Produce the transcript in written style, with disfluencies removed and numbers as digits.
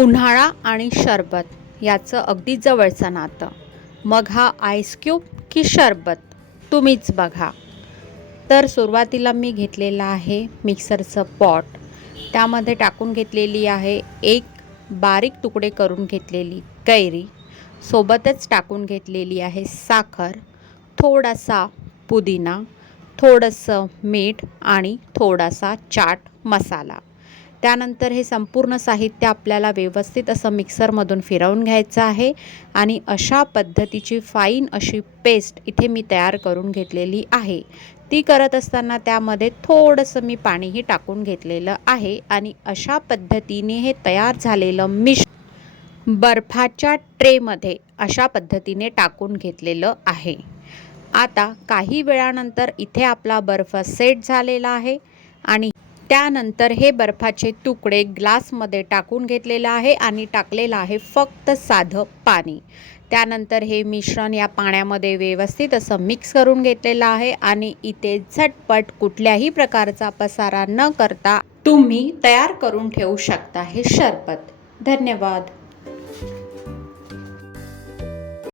उन्हाळा आणि शरबत याचं अगदी जवळचं नातं. मग हा आईस क्यूब की शरबत, तुम्हीच बघा. तर सुरुवातीला मी घेतलेला आहे मिक्सरचं पॉट. त्यामध्ये टाकून घेतलेली आहे एक बारीक तुकडे करून घेतलेली कैरी, सोबतच टाकून घेतलेली आहे साखर, थोडासा पुदिना, थोडंसं मीठ आणि थोडासा चाट मसाला. त्यानंतर हे संपूर्ण साहित्य आपल्याला व्यवस्थित असं मिक्सरमधून फिरवून घ्यायचं आहे आणि अशा पद्धतीची फाईन अशी पेस्ट इथे मी तयार करून घेतलेली आहे. ती करत असताना त्यामध्ये थोडंसं मी पाणीही टाकून घेतलेलं आहे आणि अशा पद्धतीने हे तयार झालेलं मिश्रण बर्फाच्या ट्रेमध्ये अशा पद्धतीने टाकून घेतलेलं आहे. आता काही वेळानंतर इथे आपला बर्फ सेट झालेला आहे आणि त्यानंतर हे बर्फाचे तुकडे ग्लासमध्ये टाकून घेतलेलं आहे आणि टाकलेलं आहे फक्त साधं पाणी. त्यानंतर हे मिश्रण या पाण्यामध्ये व्यवस्थित असं मिक्स करून घेतलेलं आहे आणि इथे झटपट कुठल्याही प्रकारचा पसारा न करता तुम्ही तयार करून ठेवू शकता हे शरबत. धन्यवाद.